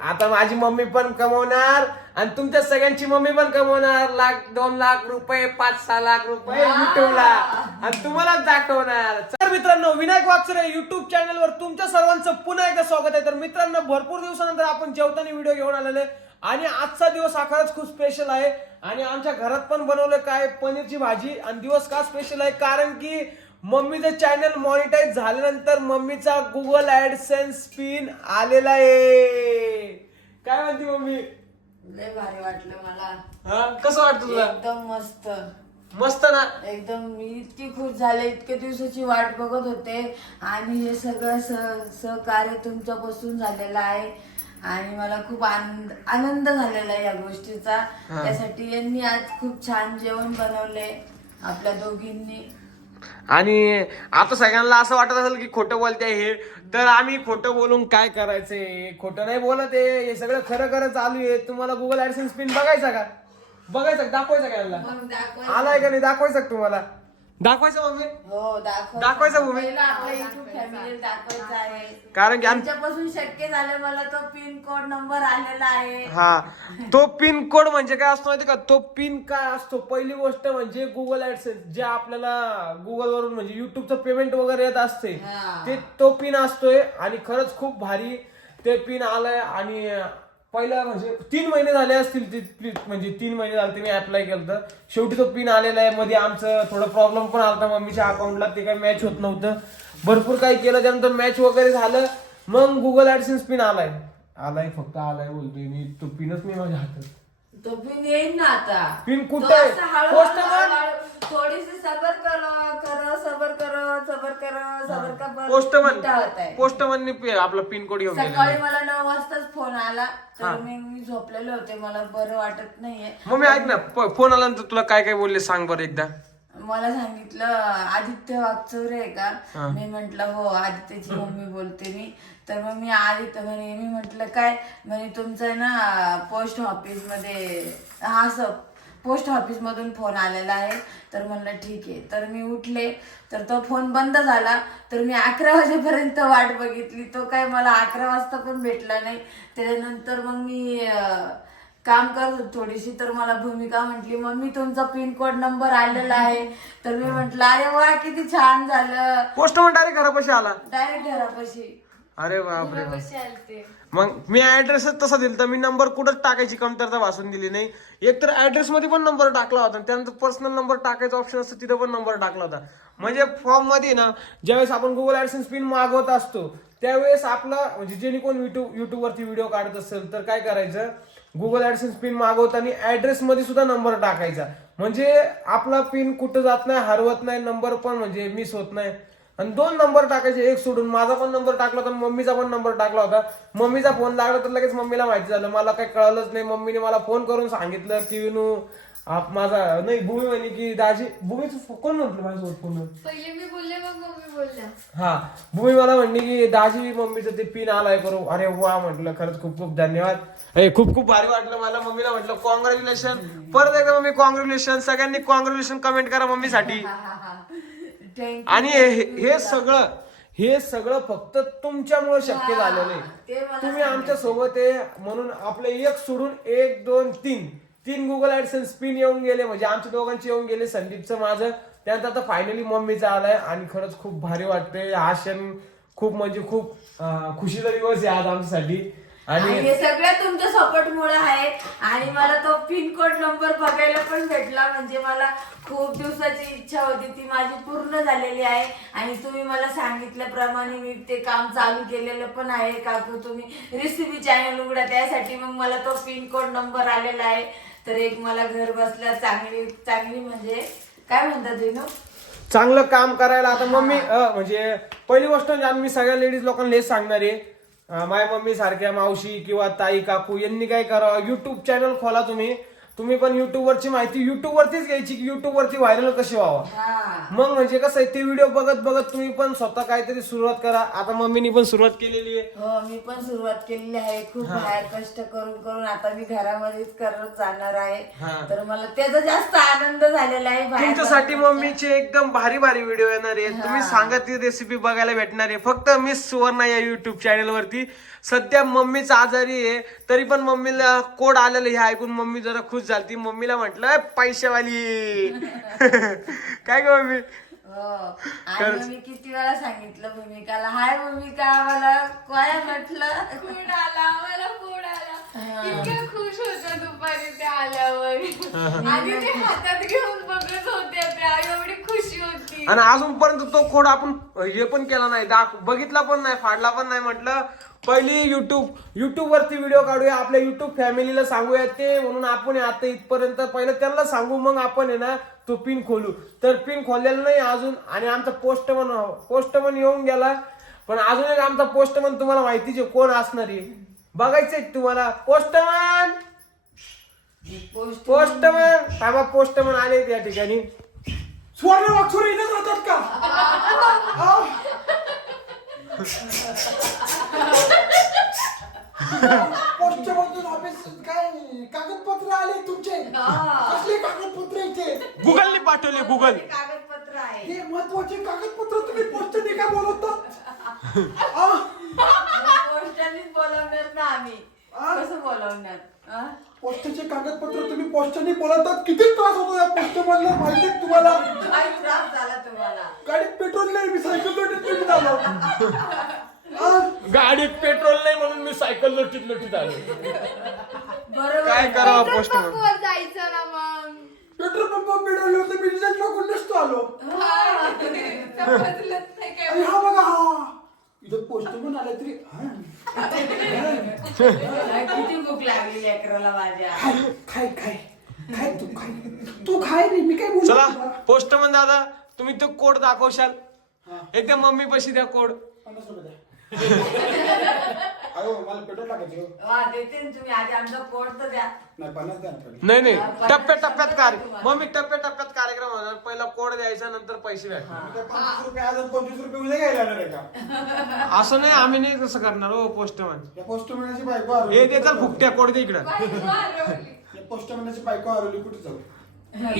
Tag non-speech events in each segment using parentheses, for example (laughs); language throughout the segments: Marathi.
आता माझी मम्मी पण कमवणार आणि तुमच्या सगळ्यांची मम्मी पण कमवणार. लाख दोन लाख रुपये पाच सहा लाख रुपये युट्यूबला आणि तुम्हालाच दाखवणार. तर मित्रांनो विनायक वाकसरे युट्यूब चॅनलवर तुमच्या सर्वांचं पुन्हा एकदा स्वागत आहे. तर मित्रांनो भरपूर दिवसानंतर आपण जेवताना व्हिडिओ घेऊन आलेले आणि आजचा दिवस हा खरंच खूप स्पेशल आहे. आणि आमच्या घरात पण बनवलं काय? पनीरची भाजी. आणि दिवस का स्पेशल आहे? कारण की मम्मीचं चॅनल मॉनिटाईज झाल्यानंतर मम्मीचा गुगल ऍडसेन्स पिन आलेला आहे. काय म्हणते मम्मी? लय भारी वाटलं मला. हा? कसं वाटतं तुला? एकदम मस्त. मस्त ना? एकदम मी इतकी खुश झाले इतके दिवसाची वाट बघत होते. आणि हे सगळं स- सहकार्य तुमच्यापासून झालेलं आहे. आणि मला खूप आनंद आनंद झालेला आहे या गोष्टीचा. त्यासाठी यांनी आज खूप छान जेवण बनवले. आपल्या दोघींनी. आणि आता सगळ्यांना असं वाटत असेल की खोटं बोलते हे तर आम्ही खोटं बोलून काय करायचंय खोटं नाही बोलत आहे हे सगळं खरं खरं चालू आहे. तुम्हाला गुगल ऍडसेन्स पिन बघायचा का? बघायचा? दाखवायचा का यांना. आलाय का नाही? दाखवायचा तुम्हाला? दाखवायचं मम्मी? हो दाखव. दाखवायचं भूमी? पहिलं आपल्या युट्यूब फॅमिली दाखवायचं आहे. कारण की आम- त्यांच्यापासून शक्य झालं मला तो पिन कोड नंबर आलेला आहे. हा. तो पिन कोड म्हणजे काय असतो माहिती का? तो पिन काय असतो? पहिली गोष्ट म्हणजे गुगल ऍडसेन्स जे आपल्याला गुगल वरून म्हणजे युट्यूबचं पेमेंट वगैरे येत असते हा. ते तो पिन असतोय आणि खरंच खूप भारी ते पिन आलंय आणि पहिला म्हणजे तीन महिने झाले असतील ते म्हणजे तीन महिने झाले मी अप्लाय केलं शेवटी तो पिन आलेला आहे. मध्ये आमचं थोडं प्रॉब्लेम पण आला होता मम्मीच्या अकाउंटला ते काही मॅच होत नव्हतं. भरपूर काही केलं. त्यानंतर मॅच वगैरे झालं. मग गुगल ऍडसेन्स पिन आलाय. आलाय फक्त आलाय बोलतोय मी. तो पिनच नाही माझ्या हातात. तो पिन येईल ना आता. पिन कुठे आहे? थोडीशी सबर करो करो सबर करो सबर करो सबर का बरं पोस्टमन मिठा होत आहे. पोस्टमननी आपला पिन कोड घेऊन सकाळी मला नऊ वाजताच फोन आला. तर मी मी झोपलेले होते. मला बरं वाटत नाहीये. मम्मी ऐक ना प- फोन आल्यानंतर तुला काय काय बोलले सांग बरं एकदा. मला सांगितलं आदित्य वागचौरे आहे. का? मी म्हंटल हो आदित्यची मम्मी बोलते मी तर मग मी आदित्य म्हणे मी म्हंटल काय? म्हणे तुमचं आहे ना पोस्ट ऑफिसमध्ये हा सर पोस्ट ऑफिस मधून फोन आलेला आहे. तर म्हणलं ठीक आहे. तर मी उठले तर तो फोन बंद झाला तर मी अकरा वाजेपर्यंत वाट बघितली. तो काय मला अकरा वाजता पण भेटला नाही. त्याच्यानंतर मग मी काम करत होते थोडीशी तर मला भूमिका म्हटली मम्मी तुमचा पिन कोड नंबर आलेला आहे. तर मी म्हंटल अरे वा किती छान झालं. पोस्टमन डायरेक्ट घरापाशी आला. डायरेक्ट घरापाशी. अरे बापरे बाप. मग मी ऍड्रेसच तसा दिला मी नंबर कुठंच टाकायची कमतरता भासून दिली नाही. एक तर ऍड्रेस मध्ये पण नंबर टाकला होता त्यानंतर पर्सनल नंबर टाकायचा ऑप्शन असतो तिथं पण नंबर टाकला होता. म्हणजे फॉर्ममध्ये ना ज्यावेळेस आपण गुगल ऍडसेन्स पिन मागवत असतो त्यावेळेस आपला म्हणजे जेणे कोण युट्यूब युट्यूब वरती व्हिडिओ काढत असेल तर काय करायचं? गुगल ऍडसेन्स पिन मागवताना ऍड्रेस मध्ये सुद्धा नंबर टाकायचा. म्हणजे आपला पिन कुठं जात नाही हरवत नाही नंबर पण म्हणजे मिस होत नाही. आणि दोन नंबर टाकायचे एक सोडून. माझा पण नंबर टाकला होता मम्मीचा पण नंबर टाकला होता. मम्मीचा फोन लागला तर लगेच मम्मीला माहिती झालं. मला काही कळलंच नाही. मम्मीने मला फोन करून सांगितलं की विनू आप माझा नाही भूमी म्हणे की दाजी भूमीचं कोण म्हटलं माझ्यासोबत फोन? पहिले मी बोलले मग मम्मी बोलल्या. हा भूमी मला म्हणली की दाजी मम्मीचं ते पिन आलाय करू अरे वा म्हटलं खरंच खूप खूप धन्यवाद. हे खूप खूप भारी वाटलं मला मम्मीला म्हटलं कॉंग्रॅच्युलेशन परत एकदा मम्मी कॉंग्रॅच्युलेशन सगळ्यांनी कॉंग्रॅच्युलेशन कमेंट करा मम्मीसाठी. (laughs) आणि हे हे सगळं हे सगळं फक्त तुमच्यामुळे शक्य झालेलं आहे. मला तुम्ही आमच्यासोबत आहे म्हणून आपले एक सोडून एक दोन तीन. तीन गुगल ऍडसेन्स पिन येऊन गेले म्हणजे आमच्या दोघांचे येऊन गेले संदीपचं माझं. त्यानंतर आता फायनली मम्मीचं आलाय आणि खरंच खूप भारी वाटतंय. हा क्षण खूप म्हणजे खूप खुशीचा दिवस आहे आज आमच्यासाठी. आणि आणि हे सगळं तुमच्या सपोर्ट मुळे आहे. आणि मला तो पिन कोड नंबर बघायला पण भेटला. म्हणजे मला खूप दिवसाची इच्छा होती. ती माझी पूर्ण झालेली आहे. आणि तुम्ही मला सांगितल्याप्रमाणे मी ते काम चालू केलेलं पण आहे. काकू तुम्ही रेसिपी चॅनल उघडा. त्यासाठी मग मला तो पिन कोड नंबर आलेला आहे. तर एक मला घर बसल्या चांगली चांगली म्हणजे काय म्हणतात विनू? चांगलं काम करायला आता मम्मी अं, म्हणजे पहिली गोष्ट म्हणजे आम्ही सगळ्या लेडीज लोकांना हेच सांगणार आहे. अं, माझ्या मम्मी सारख्या मावशी किंवा ताई काकू यांनी काय करावं? युट्यूब चॅनल खोला तुम्ही. तुम्ही पण युट्यूब वरची माहिती युट्यूब वरतीच घ्यायची की युट्यूब वरती व्हायरल कशी व्हावं? मग म्हणजे कसं आहे ते व्हिडिओ बघत बघत तुम्ही पण स्वतः काहीतरी सुरुवात करा. आता मम्मीनी पण सुरुवात केलेली आहे. हो मी पण सुरुवात केलेली आहे. खूप बाहेर कष्ट करून करून आता मी घरामध्येच करत जाणार आहे. तर मला त्याचा जास्त आनंद झालेला आहे तुमच्यासाठी. मम्मीचे एकदम भारी भारी व्हिडिओ येणार आहे तुम्ही सांगा ती रेसिपी बघायला भेटणार आहे. फक्त मिस सुवर्णा या युट्यूब चॅनल वरती. सध्या मम्मीच आजारी आहे तरी पण मम्मीला कोड आलेलं हे ऐकून मम्मी जरा खुश झाली. मम्मीला म्हटलं पैशावाली (laughs) काय ग मम्मी? हो. आणि मग मी किती वेळा सांगितलं भूमिकाला? हाय भूमिका मला काय म्हटलं? आला? मला फूड आला? इतक्या खुश होत्या दुपारी ते आल्यावर. आधी ते हातात घेऊन बघत होत्या त्या एवढी खुशी होती आणि अजूनपर्यंत तो खोड आपण हे पण केला नाही दाख बघितला पण नाही फाडला पण नाही म्हटलं. पहिली युट्यूब युट्यूब वरती व्हिडिओ काढूया आपल्या युट्यूब फॅमिलीला सांगूया ते म्हणून आपण आता इथपर्यंत. पहिलं त्यांना सांगू मग आपण आहे ना तो पिन खोलू. तर पिन खोललेला नाही अजून आणि आमचा पोस्टमन पोस्टमन येऊन गेला. पण अजून एक आमचा पोस्टमन तुम्हाला माहितीच आहे कोण असणार आहे? बघायचंय का तुम्हाला. पोस्टमन पोस्ट पोस्टमन थांबा पोस्टमन आले या ठिकाणी. सुवर्ण वाक्षर इथेच राहतात का पोस्टच्या मधून ऑफिस काय कागदपत्र आले तुमचे. कसले कागदपत्र इथे गुगलने पाठवले गुगल. कागदपत्र आहे? हे महत्त्वाचे कागदपत्र तुम्ही पोस्टने काय बोलवतात? (laughs) आ, पोस्टानेच बोलवणार ना आम्ही. कसं बोलवणार? हा? पोस्टचे कागदपत्र तुम्ही पोस्टने बोलवतात. किती त्रास होतो या पोस्ट मधला माहिती आहे तुम्हाला? काय त्रास झाला तुम्हाला. गाडीत पेट्रोल नाही मी सायकल लोटीत आ, गाडीत पेट्रोल नाही म्हणून मी सायकल लोटीत लोटीत आलो. बरोबर. काय करावं पंपवर जायचं ना मग. पेट्रोल पंप पेट्रोल होतं मी डिझेल टाकून नसतो आलो. हा. समजलंच नाही काय आणि हा बघा हा. इथं पोस्टमन आला तरी हा. काय किती भूक लागली लेकराला माझ्या. खाय खाय खाय. खाय तू खाय. तू खाय रे मी काय बोलू चला तुला? पोस्टमन दादा तुम्ही तो कोड दाखवशाल. हा. एकदा मम्मी पशी द्या कोड. पन्नास रुपये द्या. अहो मला पेट्रोल टाकायचे हो. वा देते ना तुम्ही. आधी आमचा कोड तर द्या. नाही पन्नास द्या ना पहिले. नाही नाही. टप्प्या टप्प्यात कार्य मम्मी टप्प्या टप्प्यात कार्यक्रम होणार. पहिला कोड द्यायचा नंतर पैसे मी रुपये आज आणि पंचवीस रुपये उद्या घ्यायला येणार आहे का? (laughs) असं नाही आम्ही नाही तसं करणार हो पोस्टमन. या पोस्टमॅनाची बायको हरवली. हे दे चल फुकट्या कोड दे इकडं. बाई, वारवली. या पोस्टमॅनाची बायको हरवली. कुठे जाऊ? आहे.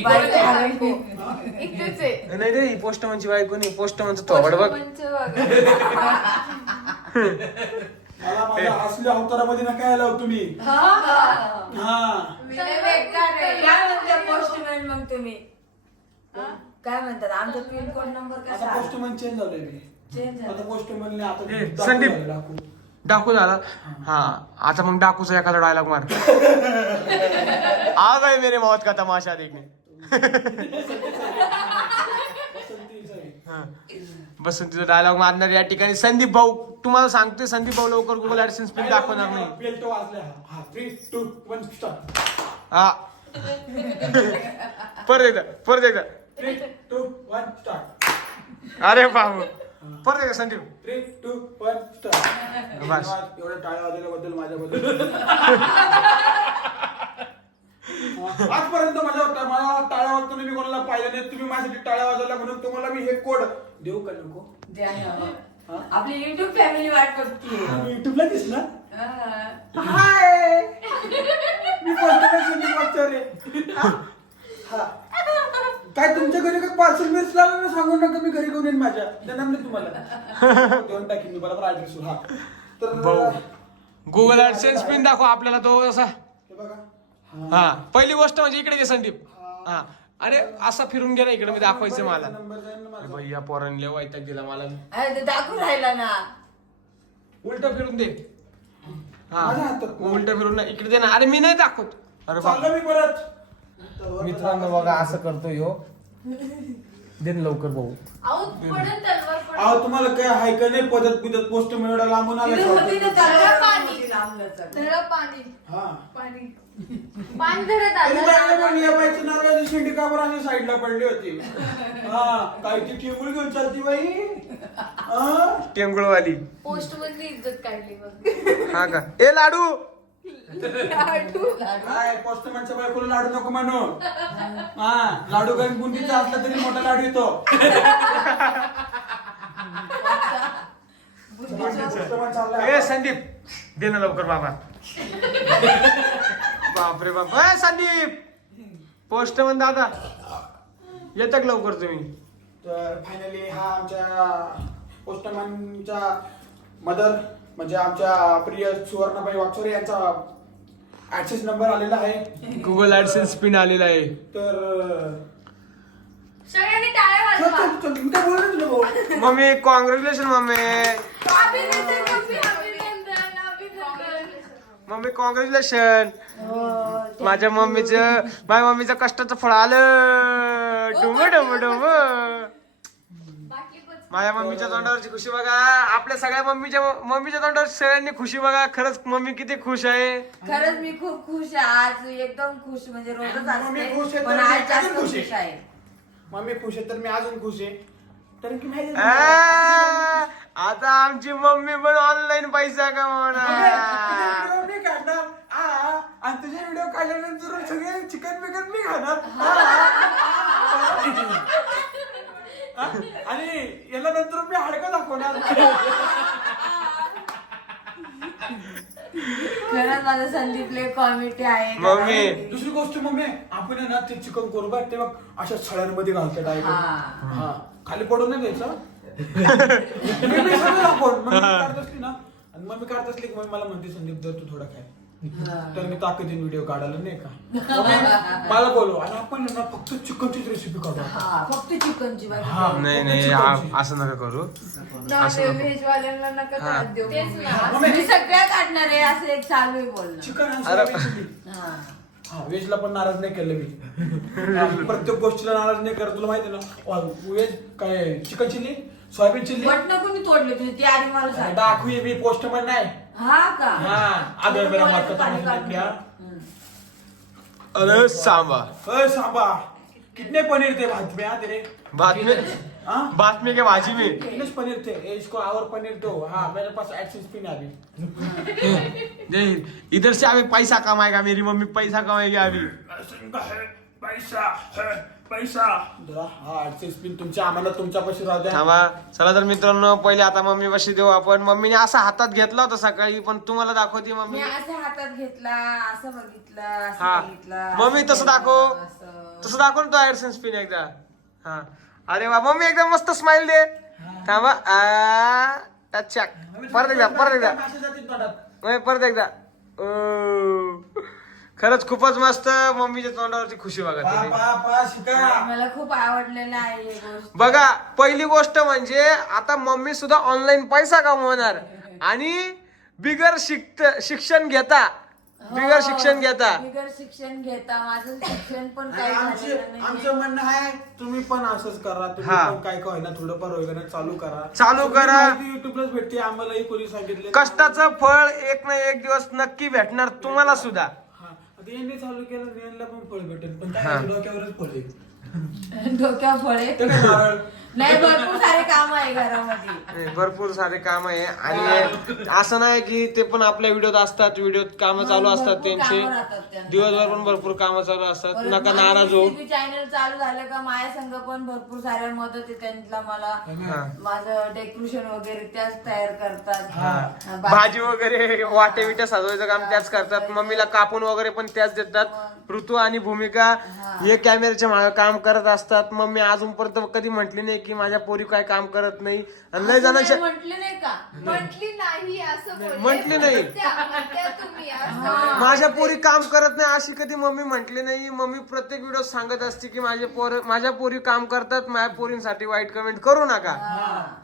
नाही रे पोस्टमनची बायको नाही पोस्टमनचं थोबड बघ. पोस्टमनचं बघा. (laughs) मला माझ्या असल्या अवतारामध्ये ना काय लाव तुम्ही. हा? आहे. काय म्हणता पोस्टमॅन मग तुम्ही? काय म्हणतात? आमचा पिन कोड नंबर कसा? आता पोस्टमॅन चेंज झालोय मी. चेंज आता पोस्टमॅनने आता ए, दाखवू संदीप. लागले, दाखवू. डाकू झाला? हा. आता मग डाकूचा एखादा डायलॉग मार. (laughs) आ गए मेरे मौत का तमाशा देखने. (laughs) बसंतीचं आहे. बसंतीचा डायलॉग मारणार या ठिकाणी संदीप भाऊ तुम्हाला सांगतोय संदीप भाऊ लवकर गुगल ऍडसेन्स पिन दाखवणार नाही हा. परत एकदा परत एकदा थ्री टू वन स्टार्ट अरे बाबू परत एकदा Sandeep three two one start बस. एवढ्या टाळ्या वाजवल्याबद्दल माझ्याबद्दल आजपर्यंत माझ्या मला टाळ्या वाजताना मी कोणाला पाहिलं नाही. तुम्ही माझ्यासाठी टाळ्या वाजवल्या म्हणून तुम्हाला मी हे कोड देऊ का नको. आपली युट्यूब फॅमिली वाट बघतीये. युट्यूबला दिसला? हा. हाय! मी. हा? हा. काय तुमच्या घरी काय पार्सल मिस लागलं ना सांगू नका मी घरी घेऊन येईन माझ्या. देणार नाही तुम्हाला. देऊन टाकीन मी बरोबर ऍड्रेस हा. भाऊ तर गुगल ऍडसेन्स पिन दाखव आपल्याला तो असा. हे बघा. हा पहिली गोष्ट म्हणजे इकडे घे संदीप. हा. अरे असा फिरून गेला इकडे मी दाखवायचं मला. भाई या पोरांनी लय वैताग दिला मला. अरे ते दाखवून राहिला ना. उलट फिरून दे. हा. माझ्या हातात ना. उलट फिरून ना इकडे दे ना. अरे मी नाही दाखवत. अरे बाप. चाललो मी परत. मित्रांनो बघा असं करतो यो दे ना लवकर भाऊ अहो पडत तलवार पडत अहो तुम्हाला काय हाय का नाही? पदत पिदत पोस्ट एवढा लांबून तिथे होती ना आला तलवार पाणी. धरा हा. पाणी. पाणी धरत आलं. नारळाची शेंडी का बरं अशी साईडला पडली होती. हा काय ती टिंगुळ घेऊन चालती बाई? हा? टेंगुळवाली. पोस्ट मधली इज्जत काढली मग हा का? ए लाडू! लाडू. काय पोस्टमॅनच्या बायकोला लाडू नको म्हणू. हा लाडू काही बुंदीचा असला तरी मोठा लाडू येतो. चाललाय ए संदीप दे ना लवकर बाबा बापरे बाप. ए संदीप! पोस्टमन दादा. येतात लवकर तुम्ही. तर फायनली हा आमच्या पोस्टमॅनच्या मदर म्हणजे आमच्या प्रिय सुवर्णाबाई वागचोरे यांचा ऍक्सेस नंबर आलेला आहे. गुगल ऍडसेन्स पिन आलेला आहे. तर अं, सगळ्यांनी टाळ्या चल, वाजवा. चल, चल, मी काय बोललो तुला भाऊ? Mummy congratulation mummy. Mummy congratulation माझ्या मम्मीचं माझ्या मम्मीचं कष्टाचं फळ आलं. डुम डुम डुम. माझ्या मम्मीच्या तोंडावरची खुशी बघा. आपल्या सगळ्या मम्मीच्या मम्मीच्या तोंडावर सगळ्यांनी खुशी बघा. खरंच मम्मी किती खुश आहे. खरंच मी खूप खुश आहे. आज एकदम खुश म्हणजे रोजच मम्मी खुश असते आहे पण तर मी आज जास्त अजून खुश आहे. खुश आहे. मम्मी खुश आहे तर मी अजून खुश आहे. की माहिती आता आमची मम्मी पण ऑनलाईन पैसा कमवणार. व्हिडिओ मी काढणार. आ, आणि तुझे व्हिडिओ काढल्यानंतर सगळे चिकन बिकन मी खाणार. आणि याला नंतर मी हाडकं दाखवणार. (laughs) खरंच माझं संदीप लय कॉमेडी आहे मम्मी. दुसरी गोष्ट मम्मी आपण आहे ना ते चिकन करू बघ ते बघ अशा छळ्यांमध्ये घालतात आहे हा. हा खाली पडू नाही द्यायचं (laughs) मी दाखवून. मम्मी काढत असली ना आणि मम्मी काढत असली की मम्मी मला म्हणते संदीप जर तू थोडा खाय तर मी ताकदीन व्हिडिओ काढायला नाही का? (laughs) मला बोलव आणि आपण ना फक्त चिकनचीच रेसिपी काढू हा फक्त चिकनची हा. नाही नाही आ- असं नका करू. असं नको. व्हेज वाल्यांना नका हा. त्रास देऊ. तेच ना. मम्मी, मी सगळ्या काढणार आहे असं एक चालू आहे बोलणं. चिकन आणि अरे. हा. हा व्हेजला पण नाराज नाही केलं मी. हा, प्रत्येक गोष्टीला नाराज नाही करत तुला माहिती ना? व्हेज काय चिकन चिल्ली सोयाबीन चिल्ली बटणं कोणी तोडले तुझे ते आधी मला सांग. दाखवी मी पोस्टमन नाही. हा का? हा, आदर पाणी. अरे सांबा. अरे सांबा. कितने पनीर थे भात में तेरे बातमी हाँ? बातमी के भाजी में। कितने पनीर थे? ए, इसको और पनीर दो। हाँ मेरे पास एक्सेस पिन है अभी नहीं इधर से अभी पैसा कमाएगा मेरी मम्मी पैसा कमाएगी अभी। पैसा पैसा जरा हा एक्सेस पिन तुमच्या आम्हाला तुमच्या पैसे राहू द्या. थांबा. चला तर मित्रांनो पहिले आता मम्मी पाशी देऊ आपण. मम्मीने असा हातात घेतला होता सकाळी पण तुम्हाला दाखवते मम्मी. मी असं हातात घेतला असं बघितलं असं हा. बघितलं मम्मी तसं दाखव. असं. तसं दाखव ना तो ऍडसेन्स पिन एकदा. हा. अरे वा मम्मी एकदम मस्त स्माइल दे. थांबा. आ, परत एकदा परत एकदा. मम्मी, परत एकदा. ओ. खरंच खूपच मस्त मम्मीच्या तोंडावरची खुशी बघा पा तुम्ही. पा पा शिका. मला खूप आवडलेलं आहे ही गोष्ट. बघा पहिली गोष्ट म्हणजे आता मम्मी सुद्धा ऑनलाईन पैसा कमवणार. आणि बिगर शिक शिक्षण घेता. बिगर हो, शिक्षण घेता. बिगर शिक्षण घेता. माझं शिक्षण पण आणि काही आमचे झालेलं आमचं नाही म्हणणं आहे तुम्ही पण असंच करा. तुम्ही हा. पण काय काय ना थोडंफार वगैरे चालू करा. चालू सगळी करा. माहिती युट्यूबलाच भेटते आम्हालाही कोणी सांगितले कष्टाचं फळ एक ना एक दिवस नक्की भेटणार तुम्हाला सुद्धा. हा आता यांनी चालू केलं यांना पण फळ भेटेल पण हा. काय डोक्यावरच फळ येईल डोक्या फळे ते काय नारळ नाही भरपूर सारे काम आहे घरामध्ये. भरपूर सारे काम आहे. आणि असं नाही की ते पण आपल्या व्हिडिओत असतात व्हिडिओत कामं चालू असतात भरपूर त्यांचे. कामं राहतात त्यांना. दिवसभर पण भरपूर कामं चालू असतात. नका नाराज हो चॅनल चालू झालं का माझ्या संघ पण भरपूर साऱ्या मदत आहे. त्यांना मला हा. माझं डेकोरेशन वगैरे त्याच तयार करतात. हा. हा, भाजी वगैरे वाटे विटे सजवायचं काम त्याच करतात. मम्मीला कापून वगैरे पण त्याच देतात. ऋतू आणि भूमिका हे. कॅमेऱ्याच्या मागे काम करत असतात. मम्मी अजूनपर्यंत कधी म्हटली नाही की माझ्या पोरी काय काम करत नाही. आणि लय जणांच्या म्हटले नाही का? म्हटली नाही असं बोलले. म्हटली नाही. त्या- म्हणत्या तुम्ही असं. माझ्या पोरी काम करत नाही अशी कधी मम्मी म्हटली नाही. मम्मी प्रत्येक व्हिडिओ सांगत असते की माझे पोर माझ्या पोरी काम करतात. माझ्या पोरींसाठी वाईट कमेंट करू नका.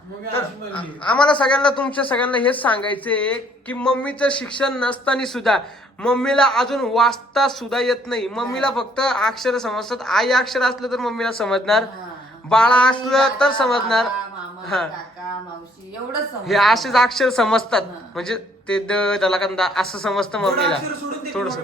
मग मी म्हणली. आम्हाला सगळ्यांना तुमच्या सगळ्यांना हेच सांगायचंय की मम्मीचं शिक्षण नसताना सुद्धा मम्मीला अजून वाचता सुद्धा येत नाही. मम्मीला फक्त अक्षर समजतात. आई अक्षर असलं तर मम्मीला समजणार. बाळा असलं तर समजणार. हा. मावशी समजतं. हे असेच अक्षर समजतात. म्हणजे ते द त्याला कंदा असं समजतं थोडं मम्मीला. थोडस.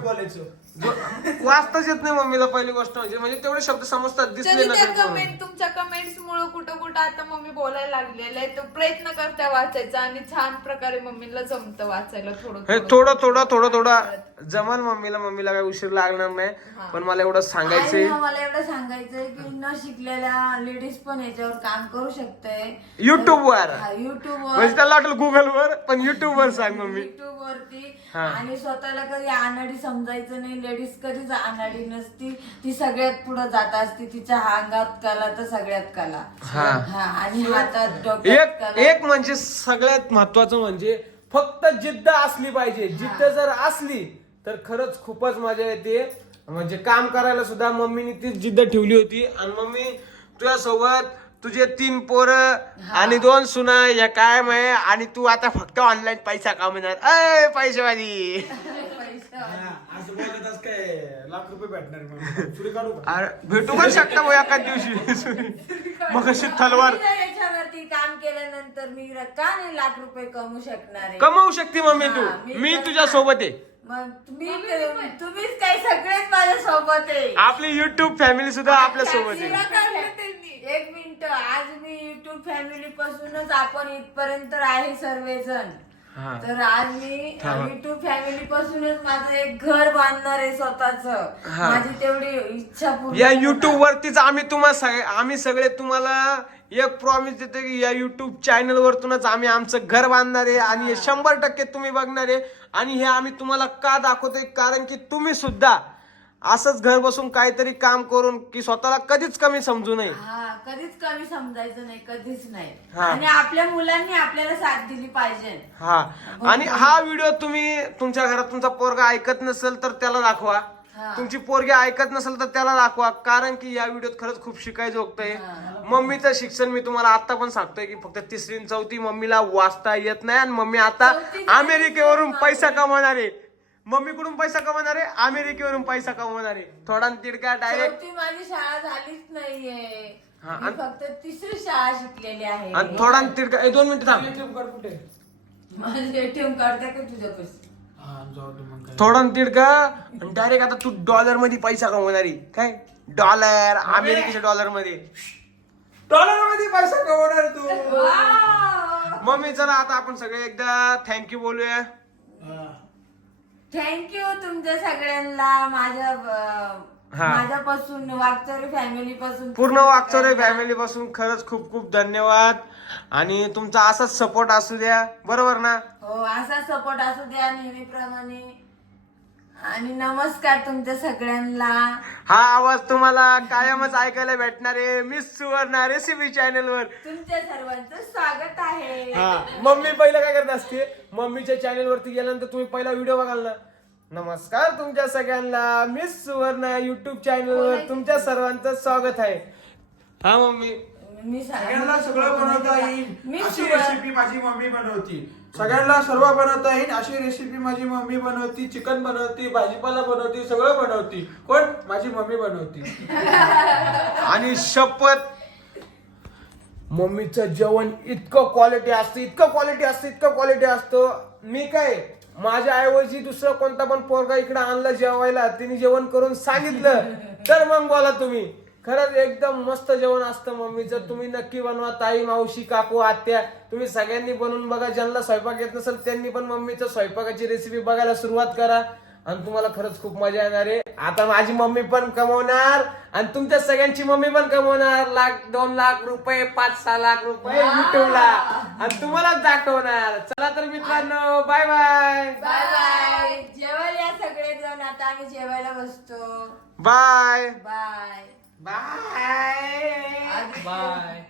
वाचताच येत नाही मम्मीला पहिली गोष्ट. म्हणजे म्हणजे तेवढे शब्द समजतात दिसले तरी तरी. कमेंट तुमच्या कमेंट्स मुळे कुठं कुठं आता मम्मी बोलायला लागलेलं आहे तो प्रयत्न करते वाचायचा आणि छान प्रकारे मम्मीला जमतं वाचायला थोडं हे थोडं. थोडं थोडं थोडं जमल मम्मीला मम्मीला काही उशीर लागणार नाही पण मला एवढं सांगायचंय. मला एवढं सांगायचंय की न शिकलेल्या लेडीज पण याच्यावर काम करू शकते YouTube वर. युट्यूब म्हणजे वर. त्याला वाटेल गुगल वर पण युट्यूब वर सांग मम्मी. युट्यूब वरती हा. आणि स्वतःला कधी अनाडी समजायचं नाही लेडीज कधीच अनाडी नसती. ती सगळ्यात पुढे जात असती तिच्या अंगात कला तर सगळ्यात कला. हा. हा आणि हातात डोक्यात एक कला. एक म्हणजे सगळ्यात महत्वाचं म्हणजे फक्त जिद्द असली पाहिजे. जिद्द जर असली तर खरंच खूपच मजा येते. म्हणजे काम करायला सुद्धा मम्मीने ती जिद्द ठेवली होती. आणि मम्मी तुझ्या सोबत तुझे तीन पोरं आणि दोन सुना या काय माय आणि तू आता फक्त ऑनलाईन पैसा कमवणार. अय पैसेवाली. पैसा असं बोलत काय? लाख रुपये भेटणार मग पुढे काढू का? अरे भेटू पण शकता भाऊ एका दिवशी. मग अशी तलवार. मी याच्यावरती काम केल्यानंतर मी र- का नाही लाख रुपये कमवू शकणार आहे? कमवू शकते मम्मी हा, तू. मी मी तुझ्या सोबत आहे. मग तुम्ही तुम्हीच काय सगळेच माझ्या सोबत आहे. आपली युट्यूब फॅमिली सुद्धा आपल्यासोबत आहे? एक मिनिट आज मी युट्यूब फॅमिली पासूनच आपण इथपर्यंत आहे सर्वजण. हा. तर आज मी थांबा. युट्यूब फॅमिली पासूनच माझं एक घर बांधणार आहे स्वतःच हा. माझी तेवढी इच्छा पूर्ण या. युट्यूब वरतीच आम्ही तुम्हाला सगळे आम्ही सगळे तुम्हाला एक प्रॉमिस देतो की या युट्यूब चॅनल वरतूनच आम्ही आमचं घर बांधणार आहे आणि हे शंभर टक्के तुम्ही बघणार आहे आणि हे आम्ही तुम्हाला का दाखवतोय कारण की तुम्ही सुद्धा असंच घर बसून काहीतरी काम करून की स्वतःला कधीच कमी समजू नये हा कधीच कमी समजायचं नाही कधीच नाही. हा. आणि आपल्या मुलांनी आपल्याला साथ दिली पाहिजे. हा. आणि हा व्हिडिओ तुम्ही तुमच्या घरात तुमचा पोरगा ऐकत नसेल तर त्याला दाखवा. हा. तुमची पोरगी ऐकत नसेल तर त्याला दाखवा. कारण की या व्हिडिओत खरंच खूप शिकायचं होतंय. मम्मीचं शिक्षण मी तुम्हाला आता पण सांगतोय की फक्त तिसरी आणि चौथी मम्मीला वाचता येत नाही आणि मम्मी आता चौथी अमेरिकेवरून पैसा कमवणार. आहे मम्मीकडून पैसा कमवणार? आहे अमेरिकेवरून पैसा कमवणार. आहे थोडा तिडका डायरेक्ट शेवटी माझी शाळा झालीच नाहीये. हा, मी आणि- फक्त तिसरी शाळा शिकलेली आहे. आणि थोडा तिडका ए, दोन मिनिटं थांब. ATM कार्ड कुठे? माझं एटीएम का तुझ्या पैसे? हा जाऊ दे मग काय. थोडा तिडका आणि डायरेक्ट आता तू डॉलरमध्ये पैसा कमवणार. आहे काय डॉलर अमेरिकेच्या डॉलरमध्ये. डॉलरमध्ये पैसा कमवणार तू? मम्मी चला आता आपण सगळे एकदा थँक्यू बोलूया. हा. थँक्यू तुमच्या सगळ्यांना माझ्या अं, हा. माझ्यापासून वागचौरी फॅमिली पासून पूर्ण वागचोरे फॅमिली पासून खरंच खूप खूप धन्यवाद. आणि तुमचा असाच सपोर्ट असू द्या. बरोबर ना? हो असा सपोर्ट असू द्या नेहमीप्रमाणे. आणि नमस्कार तुमच्या सगळ्यांना. हा आवाज तुम्हाला कायमच ऐकायला भेटणार आहे. मिस सुवर्णा रेसिपी चॅनल वर. तुमच्या सर्वांचं स्वागत आहे. हा मम्मी पहिलं काय करत असते? मम्मीच्या चॅनल वरती गेल्यानंतर तुम्ही पहिला व्हिडिओ बघाल ना? नमस्कार तुमच्या सगळ्यांना. मिस सुवर्णा युट्यूब चॅनल वर तुमच्या सर्वांचं स्वागत आहे. हा मम्मी. मी सगळ्यांना सगळं बनवता येईल. मी अशी रेसिपी माझी मम्मी बनवती. सगळ्यांना सर्व बनवता येईल. अशी रेसिपी माझी मम्मी बनवती चिकन बनवती भाजीपाला बनवती सगळं बनवती. कोण? माझी मम्मी बनवती. आणि शपथ. मम्मीचं जेवण इतकं क्वालिटी असतं इतकं क्वालिटी असतं इतकं क्वालिटी असतं. मी काय? माझ्या ऐवजी दुसरा कोणता पण पोरगा इकडे आणला जेवायला तिने जेवण करून सांगितलं. तर मग बोला तुम्ही. खरंच एकदम मस्त जेवण असतं मम्मीचं तुम्ही नक्की बनवा ताई मावशी काकू आत्या तुम्ही सगळ्यांनी बनवून बघा. ज्यांना स्वयंपाक येत नसेल त्यांनी पण मम्मीचं स्वयंपाकाची रेसिपी बघायला सुरुवात करा. आणि तुम्हाला खरंच खूप मजा येणार आहे. आता माझी मम्मी पण कमवणार आणि तुमच्या सगळ्यांची मम्मी पण कमवणार. लाख दोन लाख रुपये पाच सहा लाख रुपये युट्यूबला आणि तुम्हालाच दाखवणार. चला तर मित्रांनो बाय बाय बाय बाय जेवायला या सगळेजण. आता आम्ही जेवायला बसतो. Bye bye bye bye